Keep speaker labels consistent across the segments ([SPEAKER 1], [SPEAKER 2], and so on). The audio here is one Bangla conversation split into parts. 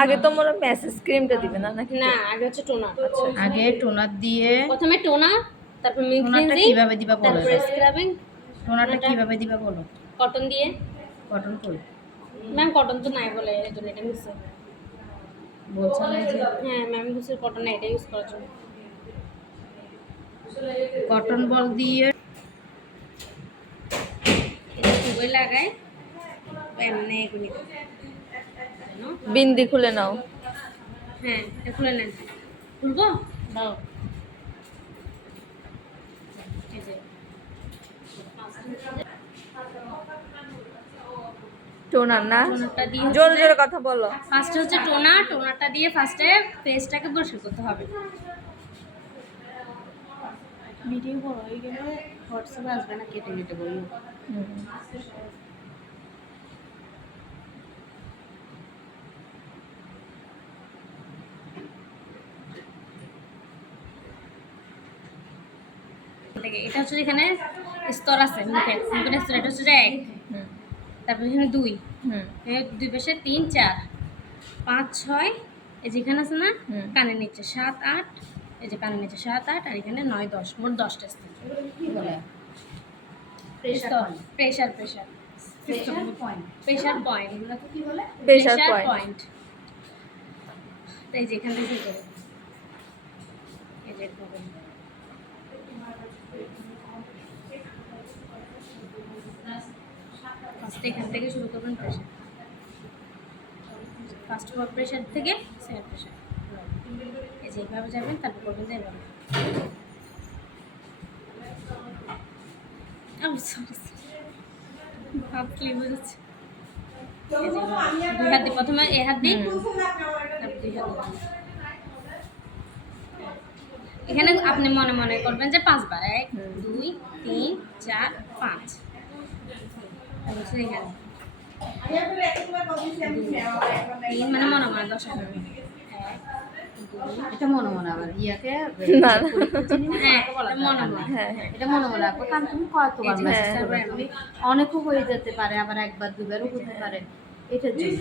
[SPEAKER 1] আগে তো মনে মেসেজ ক্রিমটা দিবে না নাকি?
[SPEAKER 2] না আগে হচ্ছে টোনার
[SPEAKER 3] আগে টোনার দিয়ে
[SPEAKER 2] প্রথমে টোনার তারপর মিল্ক
[SPEAKER 3] টোনারটা
[SPEAKER 2] ক্লিনজিং
[SPEAKER 3] কীভাবে দিবা বলো?
[SPEAKER 2] তারপর স্ক্রাবিং
[SPEAKER 3] টোনারটা কীভাবে দিবা বলো?
[SPEAKER 2] কটন দিয়ে।
[SPEAKER 3] কটন কই?
[SPEAKER 2] ম্যাম কটন তো নাই বলে এই জন্য এটা নিচ্ছে
[SPEAKER 3] বলছো না যে
[SPEAKER 2] হ্যাঁ ম্যাম হচ্ছে কটন এটা ইউজ করার জন্য।
[SPEAKER 3] কটন বল দিয়ে
[SPEAKER 2] এটা খুবই লাগায় এমনি এগুলি
[SPEAKER 1] বিন্দি খুলে নাও।
[SPEAKER 2] হ্যাঁ খুলে নেন। খুলবো?
[SPEAKER 3] দাও
[SPEAKER 1] টোনার না? জোরে জোরে কথা বলো।
[SPEAKER 2] ফার্স্টে হচ্ছে টোনার টোনারটা দিয়ে ফার্স্টে ফেসটাকে পরিষ্কার করতে হবে।
[SPEAKER 3] ভিডিও বড় হয়ে গেলে হোয়াটসঅ্যাপে আসবে না কেটে কেটে বলল।
[SPEAKER 2] থেকে এটা হচ্ছে এখানে স্তর আছে মুখে মুখের স্তর। এটা হচ্ছে এক। তারপর এখানে দুই। দুই পাশে তিন চার। পাঁচ ছয়। এই যেখানে আছে না
[SPEAKER 1] হুম।
[SPEAKER 2] কানের নিচে সাত আট। এই যে কানের নিচে সাত আট আর এখানে নয় দশ। মোট দশটা স্তর। Pressure pressure
[SPEAKER 3] point
[SPEAKER 2] pressure point
[SPEAKER 3] এগুলোকে কি বলে?
[SPEAKER 1] প্রেশার পয়েন্ট
[SPEAKER 2] পয়েন্ট এই যে এখান থেকে শুরু করো। এই যে এরকম করে। ফার্স্ট এখান থেকে শুরু করবেন প্রেশার ফার্স্ট প্রেশার থেকে সেকেন্ড প্রেশার এই যে এইভাবে যাবেন তারপর করবেন যে এইভাবে আমি সরি যে এইভাবে। দুই হাত দিয়ে প্রথমে এ হাত দিয়ে। এখানে আপনি মনে মনে করবেন যে পাঁচবার এক দুই তিন চার পাঁচ হচ্ছে এখানে মানে মনে মনে দশ
[SPEAKER 3] এটা মনে মনে আবার ইয়াকে
[SPEAKER 1] না, না।
[SPEAKER 2] হ্যাঁ
[SPEAKER 3] এটা
[SPEAKER 2] এটা মনে মনে।
[SPEAKER 1] হ্যাঁ। হ্যাঁ
[SPEAKER 3] এটা মনে মনে কারণ তুমি কতবার মেসেজ
[SPEAKER 1] হ্যাঁ,
[SPEAKER 3] করবে তুমি অনেকও হয়ে যেতে পারে আবার একবার দুবারও হতে পারে। এটার জন্য।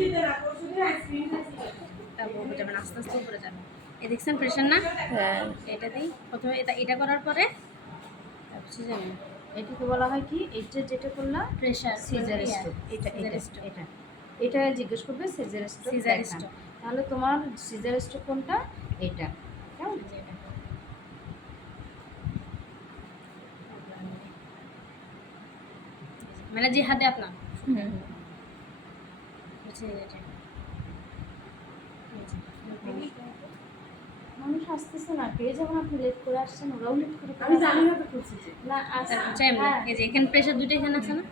[SPEAKER 2] তারপর উপরে যাবেন আস্তে আস্তে উপরে যাবেন এই দেখছেন প্রেশার না?
[SPEAKER 1] হ্যাঁ।
[SPEAKER 2] এটা দিই। প্রথমে এটা এটা করার পরে তারপর যাবেন
[SPEAKER 3] এটাকে বলা হয় কি? এটা যেটা করলাম
[SPEAKER 2] প্রেশার
[SPEAKER 3] সিজার স্ট্রোক এটা এটা এটা। জিজ্ঞেস করবে সিজার স্ট্রোক দেখান।
[SPEAKER 2] stroke।
[SPEAKER 3] তাহলে তোমার সিজার স্ট্রোক কোনটা? এটা। কেমন?
[SPEAKER 2] মানে যে হাতে আপনার এই যে।
[SPEAKER 3] মানুষ আসতেছে না কে যেমন আপনি লেট করে আসছেন ওরাও লেট করে আমি জানি না তো যে। না
[SPEAKER 2] তারপর হচ্ছে এমনি। এই যে এখানে প্রেশার দুটো এখানে আছে না?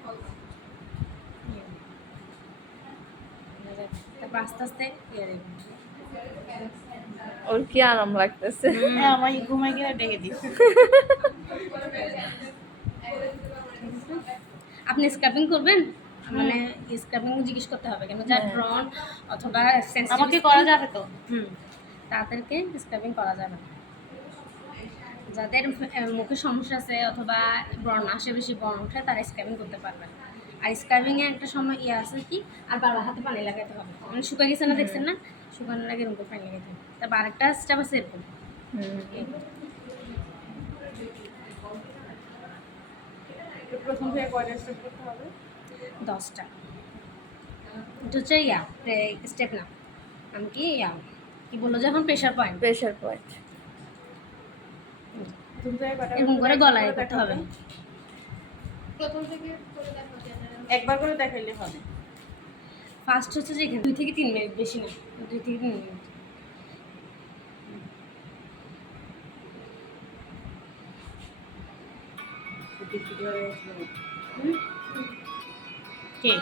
[SPEAKER 2] তারপর আস্তে আস্তে
[SPEAKER 1] ওর কি আরাম লাগতেছে?
[SPEAKER 3] আমার ঘুমাই গেলে ডেকে দিস।
[SPEAKER 2] আপনি স্ক্রাবিং করবেন? মানে স্ক্রাবিং জিজ্ঞেস করতে হবে কেন?
[SPEAKER 1] যা
[SPEAKER 2] ড্রন অথবা sensitive
[SPEAKER 3] আমাকে করা যাবে তো?
[SPEAKER 2] হুম। তাদেরকে স্ক্রাবিং করা যাবে না। যাদের মুখে সমস্যা আছে অথবা ব্রণ আসে বেশি ব্রণ ওঠে তারা স্ক্রাবিং করতে পারবে না। আর স্ক্রাবিংয়ে একটা সময় ইয়ে আছে কি? আর বারবার হাতে পানি লাগাতে হবে। মানে শুকা গেছে না দেখছেন না? শুকানোর আগে এরকম করে পানি লাগাতে হবে। তারপর আরেকটা স্টেপ আছে এরকম।
[SPEAKER 3] প্রথম থেকে কয়টা স্টেপ করতে হবে।
[SPEAKER 2] দশটা। এটা হচ্ছে ইয়া স্টেপ না আমি কি? ইয়া। কি বলল? যখন প্রেশার পয়েন্ট
[SPEAKER 1] প্রেশার পয়েন্ট
[SPEAKER 3] প্রথম
[SPEAKER 2] এরকম করে গলায় করতে হবে।
[SPEAKER 3] একবার করে দেখাইলে হবে।
[SPEAKER 2] ফার্স্ট হচ্ছে যে দুই থেকে তিন মিনিট বেশি না দুই থেকে তিন মিনিট
[SPEAKER 3] কে?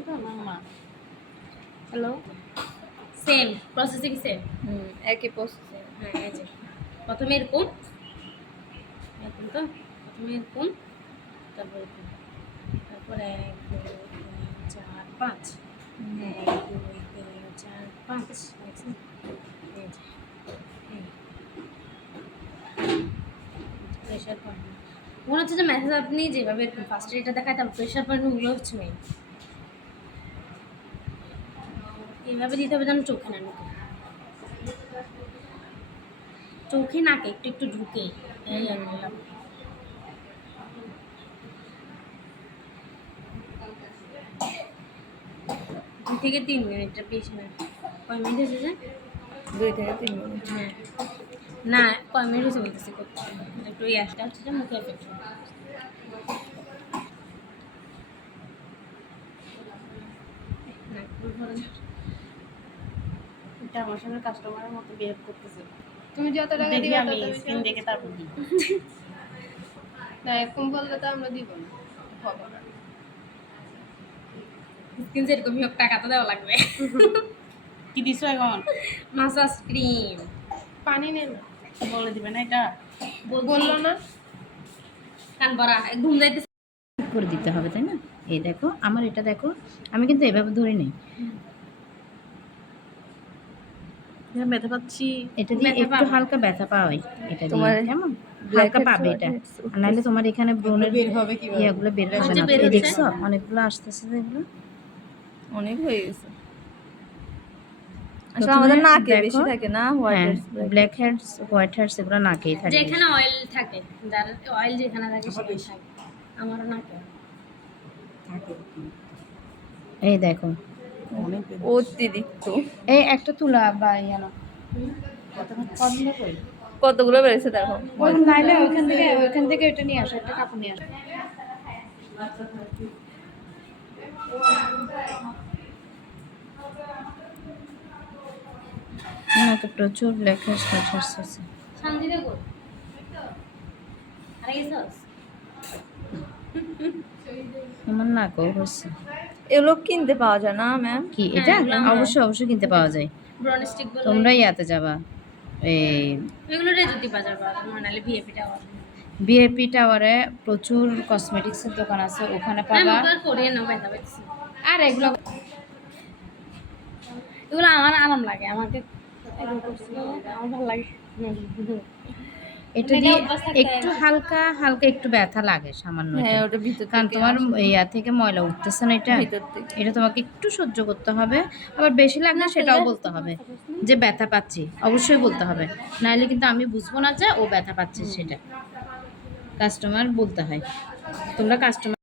[SPEAKER 3] তো আমার মা?
[SPEAKER 2] হ্যালো সেম প্রসেসিং সেম
[SPEAKER 1] হুম একই প্রসেসে
[SPEAKER 2] হ্যাঁ এই যে। প্রথমে এরকম এরকম তো? প্রথমে এরকম তারপর এরকম তারপর এক দুই তিন চার পাঁচ। এক দুই তিন চার পাঁচ? এই যে প্রেশার পয়েন্ট মনে হচ্ছে যে মেসেজ আপনি যেভাবে এরকম ফার্স্টে এটা দেখায় তারপর প্রেশার পয়েন্ট ওগুলো হচ্ছে মেইন এইভাবে দিতে হবে যেন চোখে না ঢুকে। চোখে নাকে একটু একটু ঢুকে। এই আর দুই থেকে তিন মিনিটটা বেশি না কয় মিনিট হয়েছে
[SPEAKER 1] দুই থেকে তিন মিনিট।
[SPEAKER 2] হ্যাঁ। না কয় মিনিট হয়েছে বলতেছি করতে একটু ইয়াসটা হচ্ছে যে মুখে এফেক্ট
[SPEAKER 4] এটা আমার সঙ্গে কাস্টমারের মতো বিহেভ করতেছে।
[SPEAKER 5] তুমি যত টাকা
[SPEAKER 4] দেখি
[SPEAKER 5] দিবে
[SPEAKER 4] আমি
[SPEAKER 5] তত
[SPEAKER 4] স্ক্রিন দেখে তারপর দিই।
[SPEAKER 5] না এরকম বললে তো আমরা দিব না।
[SPEAKER 2] স্কিন যেরকমই হোক টাকা তো দেওয়া লাগবে।
[SPEAKER 4] কি দিছো এখন?
[SPEAKER 2] মাসাজ ক্রিম
[SPEAKER 5] পানি নে। না
[SPEAKER 4] বলে দিবে না এটা?
[SPEAKER 5] বলল না।
[SPEAKER 2] কান ভরা ঘুম যাইতে
[SPEAKER 6] করে দিতে হবে তাই না? এই দেখো আমার এটা দেখো আমি কিন্তু এভাবে ধরে নেই।
[SPEAKER 4] হ্যাঁ, ব্যথা পাচ্ছি।
[SPEAKER 6] এটা দিয়ে একটু হালকা ব্যথা পাওয়াই এটা
[SPEAKER 1] তোমার
[SPEAKER 6] কেমন? হালকা পাবে এটা। নাহলে তোমার এখানে ব্রণের
[SPEAKER 4] বের হবে কীভাবে?
[SPEAKER 6] ইয়াগুলো বের হবে
[SPEAKER 2] হচ্ছে
[SPEAKER 6] না। এই দেখছ? অনেকগুলো আসতেছে এগুলো।
[SPEAKER 1] অনেক হয়ে গেছে। আসলে আমাদের নাকে বেশি থাকে না white
[SPEAKER 6] black heads white heads এগুলো নাকেই থাকে।
[SPEAKER 2] যেখানে অয়েল থাকে যার অয়েল যেখানে থাকে সেখানে থাকে। আমারও না কেউ
[SPEAKER 6] এই দেখো
[SPEAKER 1] অতিরিক্ত।
[SPEAKER 6] এই একটা তুলা বা ইয়ানো
[SPEAKER 1] কতগুলো বেড়েছে দেখো?
[SPEAKER 6] ওই নাইলে ওইখান থেকে ওইখান থেকে এটা নিয়ে আসো একটা কাপড় নিয়ে আসো। প্রচুর আছে
[SPEAKER 2] গেছস
[SPEAKER 6] আমার নাকও হচ্ছে
[SPEAKER 1] এগুলো কিনতে পাওয়া যায় না ম্যাম
[SPEAKER 6] কি? এটা? অবশ্যই অবশ্যই কিনতে পাওয়া যায়।
[SPEAKER 2] ব্রন স্টিক বলে।
[SPEAKER 6] তোমরা ইয়াতে যাবা। এই
[SPEAKER 2] এগুলো রেজতি বাজার পাওয়া যায় নাহলে ভিএপি টাওয়ার
[SPEAKER 6] বিএপি টাওয়ারে প্রচুর কসমেটিক্সের দোকান আছে ওখানে পাবা। আর এগুলো
[SPEAKER 2] এগুলো আমার আরাম লাগে আমাকে আমার ভালো লাগে।
[SPEAKER 6] এটা
[SPEAKER 2] এটা
[SPEAKER 6] দিয়ে একটু হালকা হালকা একটু ব্যথা লাগে সামান্য
[SPEAKER 1] হ্যাঁ
[SPEAKER 6] কারণ তোমার। ইয়া থেকে ময়লা উঠতেছে না এটা। এটা তোমাকে একটু সহ্য করতে হবে। আবার বেশি লাগলে সেটাও বলতে হবে যে ব্যথা পাচ্ছি অবশ্যই বলতে হবে। নাহলে কিন্তু আমি বুঝব না যে ও ব্যথা পাচ্ছে সেটা। কাস্টমার বলতে হয়। তোমরা কাস্টমার